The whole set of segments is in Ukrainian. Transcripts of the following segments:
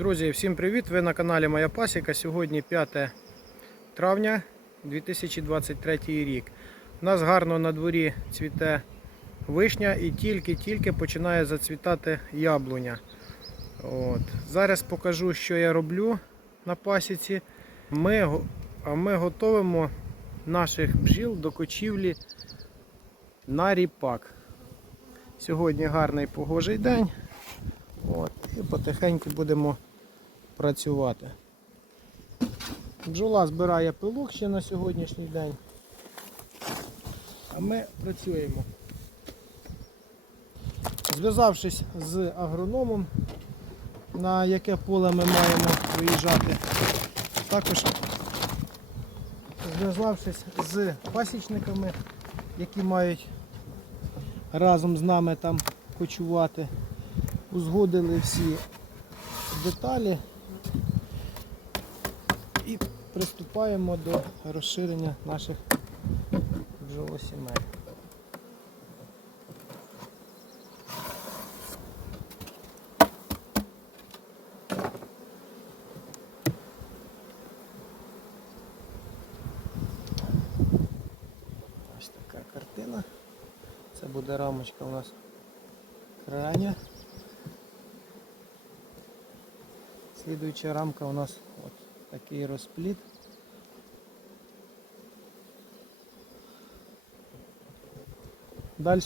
Друзі, всім привіт! Ви на каналі Моя Пасіка. Сьогодні 5 травня 2023 рік. У нас гарно на дворі цвіте вишня і тільки-тільки починає зацвітати яблуня. От. Зараз покажу, що я роблю на пасіці. Ми, ми готуємо наших бджіл до кочівлі на ріпак. Сьогодні гарний погожий день. От, і потихеньку будемо працювати. Бджола збирає пилок ще на сьогоднішній день. А ми працюємо. Зв'язавшись з агрономом, на яке поле ми маємо виїжджати, також зв'язавшись з пасічниками, які мають разом з нами там кочувати узгодили всі деталі і приступаємо до розширення наших бджолосімей. Ось така картина. Це буде рамочка у нас крайня. Слідуюча рамка у нас от такий розпліт. Далі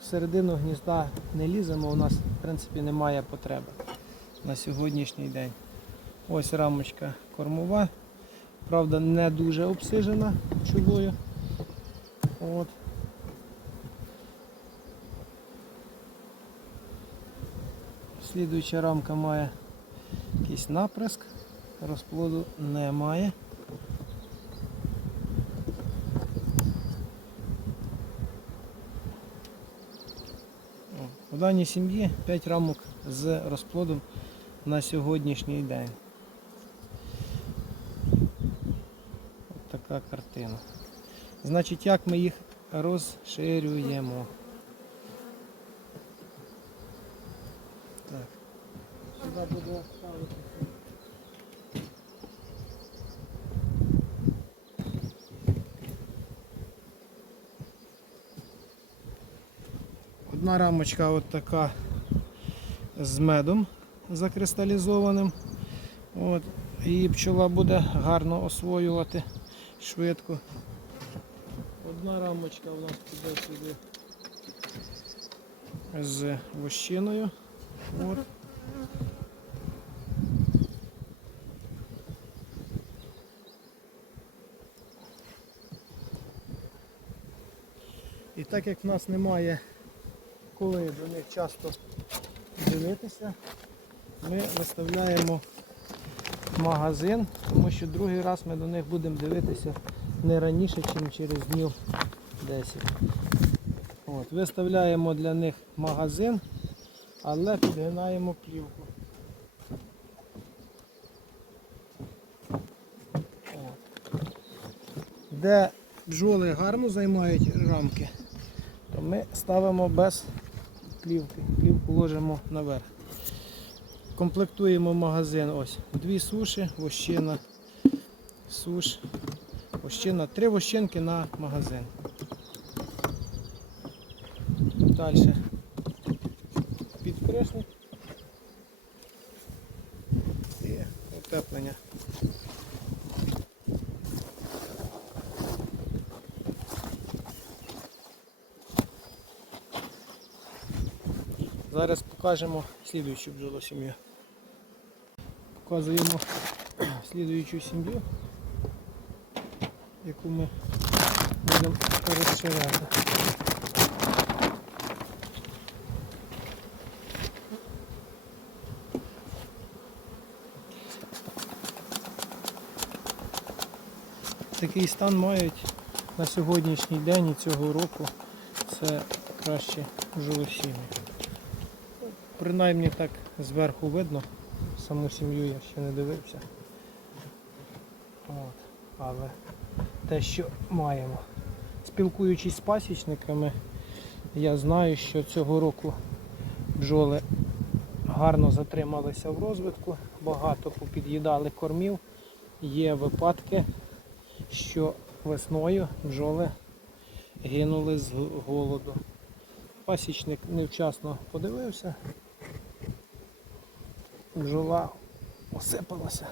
всередину гнізда не ліземо, у нас в принципі немає потреби на сьогоднішній день. Ось рамочка кормова. Правда, не дуже обсижена пчелою. От. Слідуюча рамка має якийсь наприск, розплоду немає. У даній сім'ї 5 рамок з розплодом на сьогоднішній день. От така картина. Значить, як ми їх розширюємо. Так. Сюди буду ставити. Одна рамочка от така з медом закристалізованим. От. І пчола буде гарно освоювати швидко. Одна рамочка у нас піде сюди з вощиною. От. Так як в нас немає коли до них часто дивитися, ми виставляємо магазин, тому що другий раз ми до них будемо дивитися не раніше, ніж через днів 10. От, виставляємо для них магазин, але підгинаємо плівку. От. Де бджоли гарно займають рамки, то ми ставимо без плівки. Плівку ложимо наверх. Комплектуємо магазин ось. Дві суші, вощина, суш, вощина, три вощинки на магазин. Далі підкресник і утеплення. Зараз покажемо слідуючу бджолосім'ю. Показуємо слідуючу сім'ю, яку ми будемо розширяти. Такий стан мають на сьогоднішній день і цього року. Це краще бджолосім'ї. Принаймні так зверху видно. Саму сім'ю я ще не дивився. От. Але те, що маємо. Спілкуючись з пасічниками, я знаю, що цього року бджоли гарно затрималися в розвитку, багато попід'їдали кормів. Є випадки, що весною бджоли гинули з голоду. Пасічник невчасно подивився. Бджола осипалася.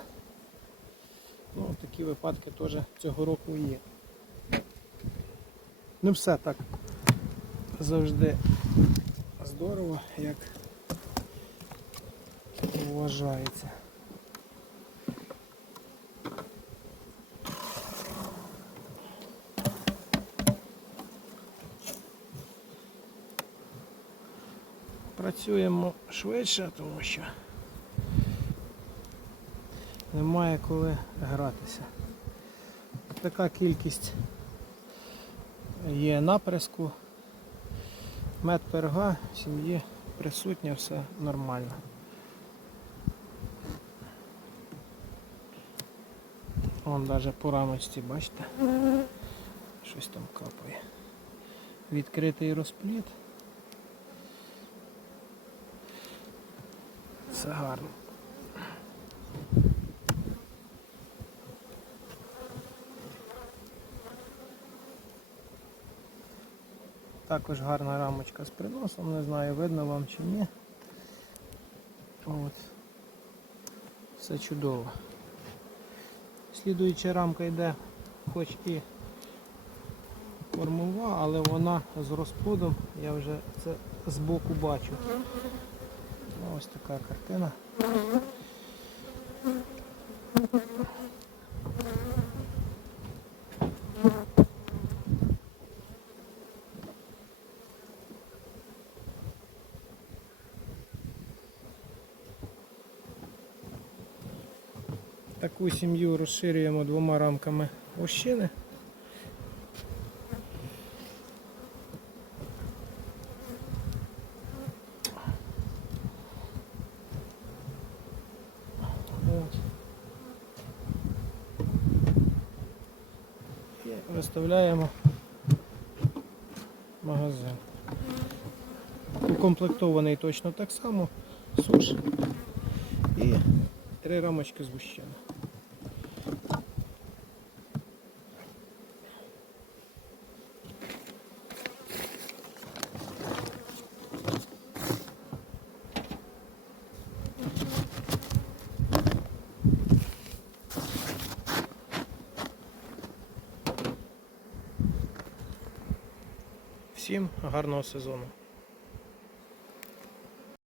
Ну, такі випадки теж цього року є. Не все так завжди здорово, як вважається. Працюємо швидше, тому що немає коли гратися. Така кількість є наприску, мед перга сім'ї присутня, все нормально. Вон навіть по рамочці, бачите? Щось там капає. Відкритий розпліт. Все гарно. Також гарна рамочка з приносом, не знаю, видно вам чи ні. От. Все чудово. Слідуюча рамка йде хоч і кормова, але вона з розплодом, я вже це збоку бачу. Ось така картина. Таку сім'ю розширюємо двома рамками ощини. І виставляємо магазин. Укомплектований точно так само, суш і три рамочки з гущини. Всім гарного сезону!